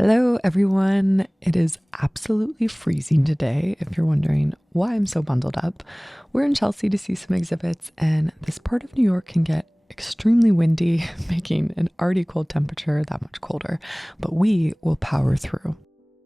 Hello, everyone. It is absolutely freezing today. If you're wondering why I'm so bundled up, we're in Chelsea to see some exhibits, and this part of New York can get extremely windy, making an already cold temperature that much colder, but we will power through.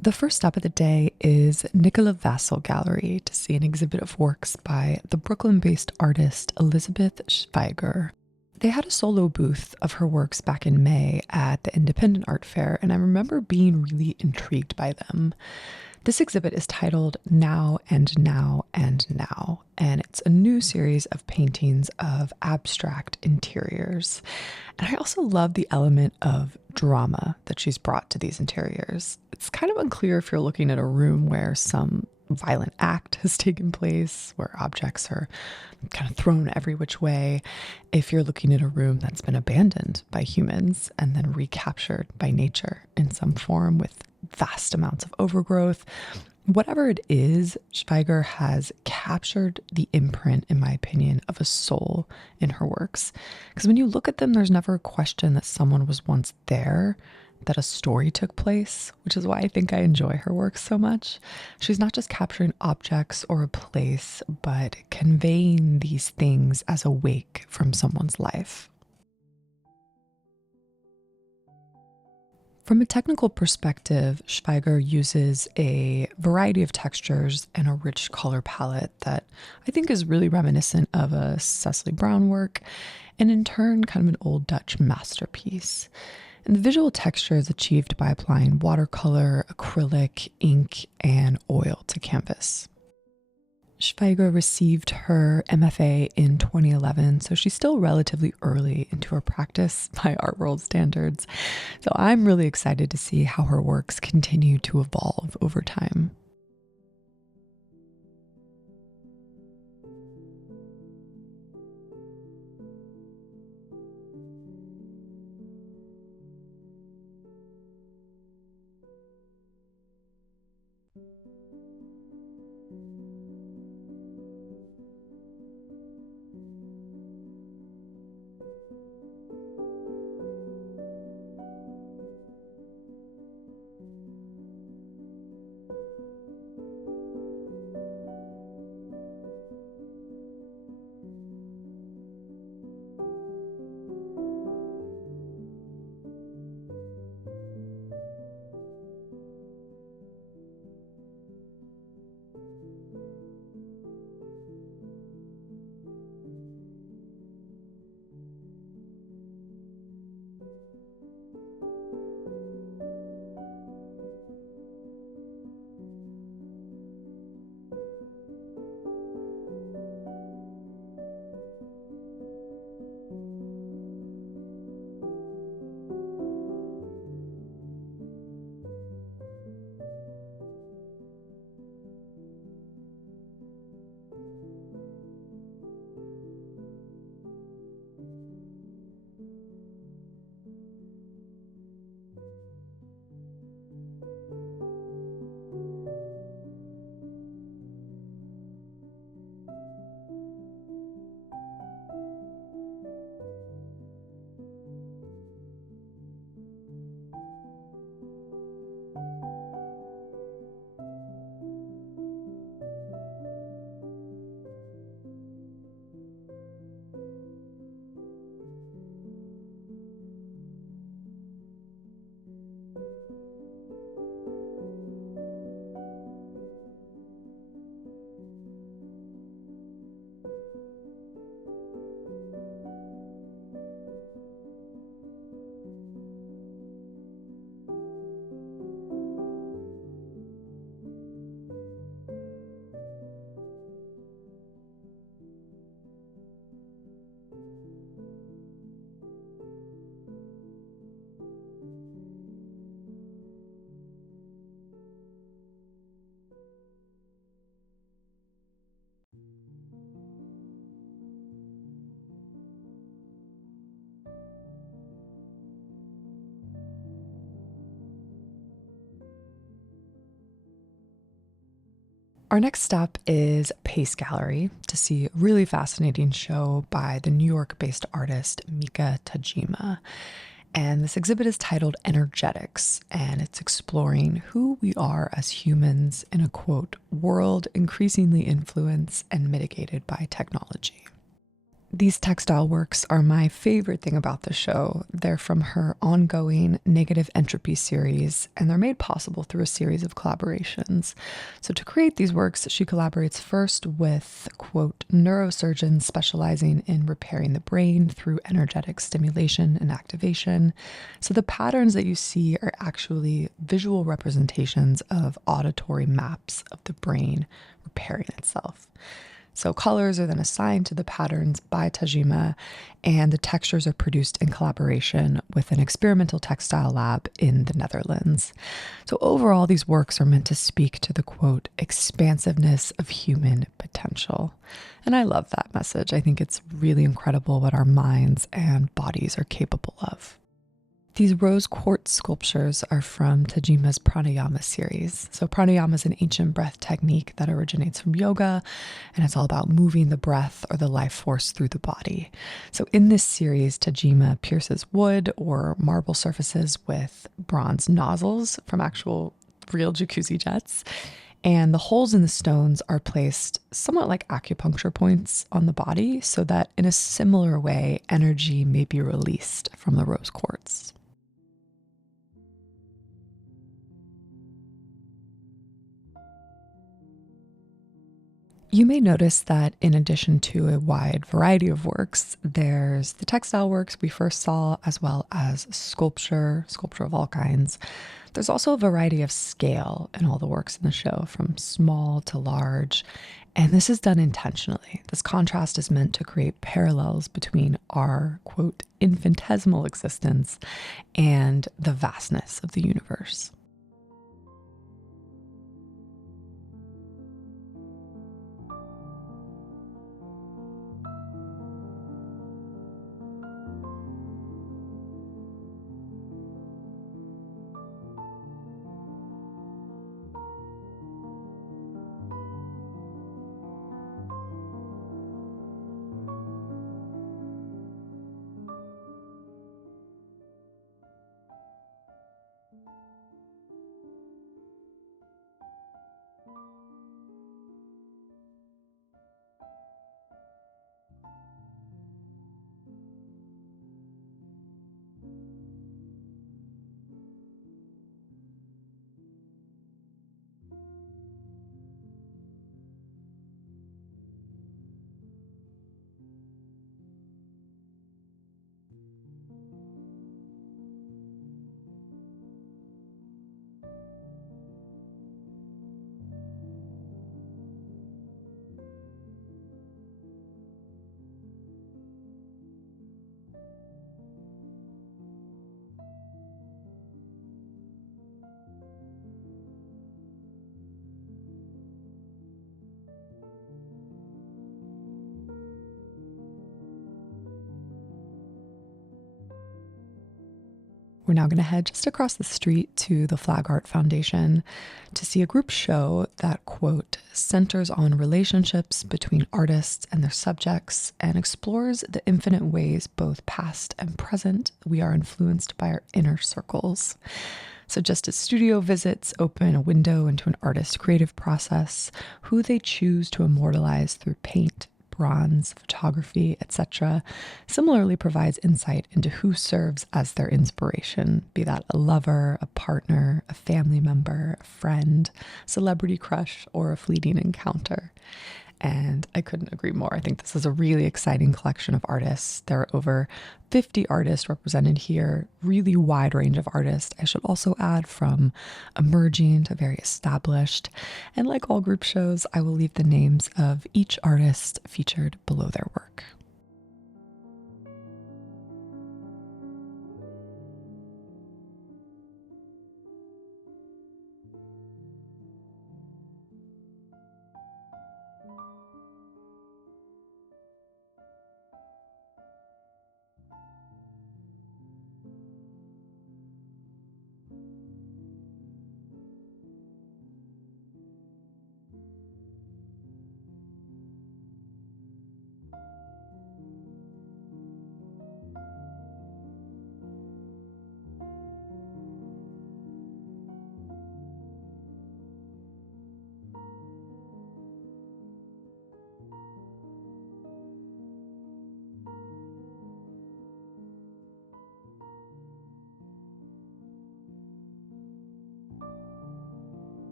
The first stop of the day is Nicola Vassell Gallery to see an exhibit of works by the Brooklyn-based artist Elizabeth Schwaiger. They had a solo booth of her works back in May at the Independent Art Fair, and I remember being really intrigued by them. This exhibit is titled Now and Now and Now, and it's a new series of paintings of abstract interiors. And I also love the element of drama that she's brought to these interiors. It's kind of unclear if you're looking at a room where some violent act has taken place, where objects are kind of thrown every which way, if you're looking at a room that's been abandoned by humans and then recaptured by nature in some form with vast amounts of overgrowth. Whatever it is, Schweiger has captured the imprint, in my opinion, of a soul in her works. Because when you look at them, there's never a question that someone was once there, that a story took place, which is why I think I enjoy her work so much. She's not just capturing objects or a place, but conveying these things as a wake from someone's life. From a technical perspective, Schweiger uses a variety of textures and a rich color palette that I think is really reminiscent of a Cecily Brown work, and in turn, kind of an old Dutch masterpiece. And the visual texture is achieved by applying watercolor, acrylic, ink, and oil to canvas. Schweiger received her MFA in 2011, so she's still relatively early into her practice by art world standards. So I'm really excited to see how her works continue to evolve over time. Our next stop is Pace Gallery to see a really fascinating show by the New York-based artist Mika Tajima. And this exhibit is titled Energetics, and it's exploring who we are as humans in a quote, world increasingly influenced and mitigated by technology. These textile works are my favorite thing about the show. They're from her ongoing Negative Entropy series, and they're made possible through a series of collaborations. So to create these works, she collaborates first with, quote, neurosurgeons specializing in repairing the brain through energetic stimulation and activation. So the patterns that you see are actually visual representations of auditory maps of the brain repairing itself. So colors are then assigned to the patterns by Tajima, and the textures are produced in collaboration with an experimental textile lab in the Netherlands. So overall, these works are meant to speak to the, quote, expansiveness of human potential. And I love that message. I think it's really incredible what our minds and bodies are capable of. These rose quartz sculptures are from Tajima's pranayama series. So pranayama is an ancient breath technique that originates from yoga, and it's all about moving the breath or the life force through the body. So in this series, Tajima pierces wood or marble surfaces with bronze nozzles from actual real jacuzzi jets. And the holes in the stones are placed somewhat like acupuncture points on the body so that in a similar way, energy may be released from the rose quartz. You may notice that in addition to a wide variety of works, there's the textile works we first saw, as well as sculpture of all kinds. There's also a variety of scale in all the works in the show, from small to large, and this is done intentionally. This contrast is meant to create parallels between our, quote, infinitesimal existence and the vastness of the universe. We're now going to head just across the street to the Flag Art Foundation to see a group show that, quote, centers on relationships between artists and their subjects and explores the infinite ways, both past and present, we are influenced by our inner circles. So just as studio visits open a window into an artist's creative process, who they choose to immortalize through paint, bronze, photography, etc., similarly provides insight into who serves as their inspiration, be that a lover, a partner, a family member, a friend, celebrity crush, or a fleeting encounter. And I couldn't agree more. I think this is a really exciting collection of artists. There are over 50 artists represented here, really wide range of artists. I should also add, from emerging to very established. And like all group shows, I will leave the names of each artist featured below their work.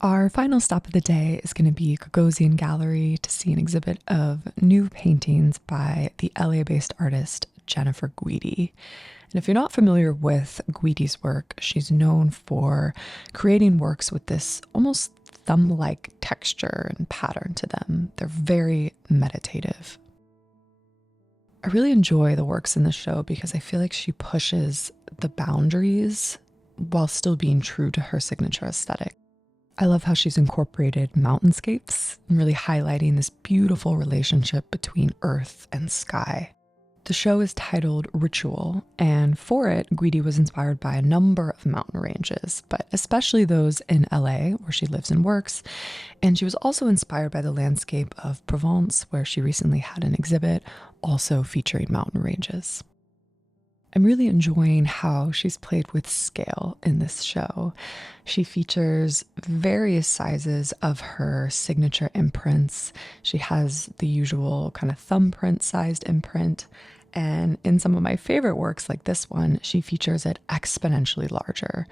Our final stop of the day is going to be Gagosian Gallery to see an exhibit of new paintings by the LA-based artist Jennifer Guidi. And if you're not familiar with Guidi's work, she's known for creating works with this almost thumb-like texture and pattern to them. They're very meditative. I really enjoy the works in the show because I feel like she pushes the boundaries while still being true to her signature aesthetic. I love how she's incorporated mountainscapes and really highlighting this beautiful relationship between earth and sky. The show is titled Ritual, and for it, Guidi was inspired by a number of mountain ranges, but especially those in LA, where she lives and works. And she was also inspired by the landscape of Provence, where she recently had an exhibit also featuring mountain ranges. I'm really enjoying how she's played with scale in this show. She features various sizes of her signature imprints. She has the usual kind of thumbprint sized imprint. And in some of my favorite works like this one, she features it exponentially larger.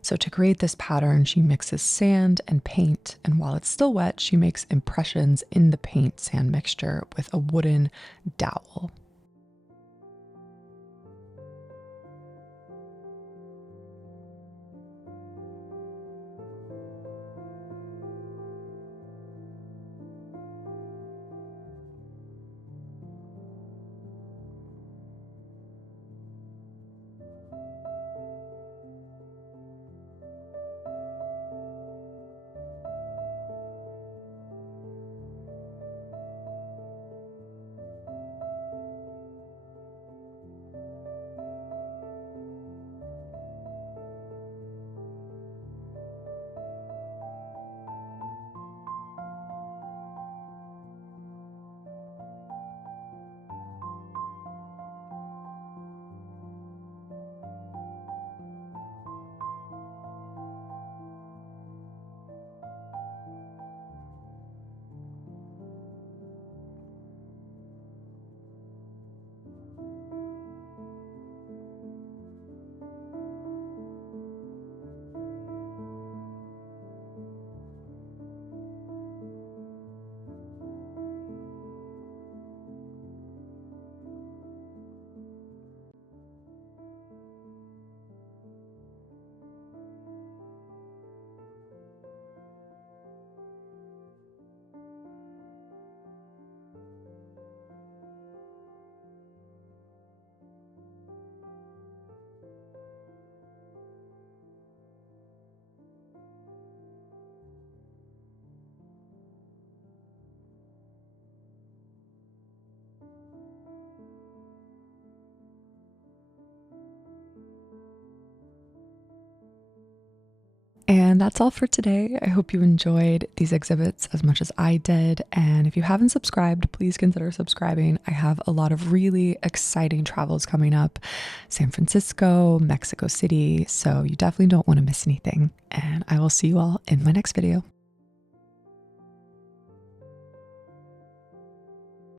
So to create this pattern, she mixes sand and paint. And while it's still wet, she makes impressions in the paint sand mixture with a wooden dowel. And that's all for today. I hope you enjoyed these exhibits as much as I did. And if you haven't subscribed, please consider subscribing. I have a lot of really exciting travels coming up. San Francisco, Mexico City. So you definitely don't want to miss anything. And I will see you all in my next video.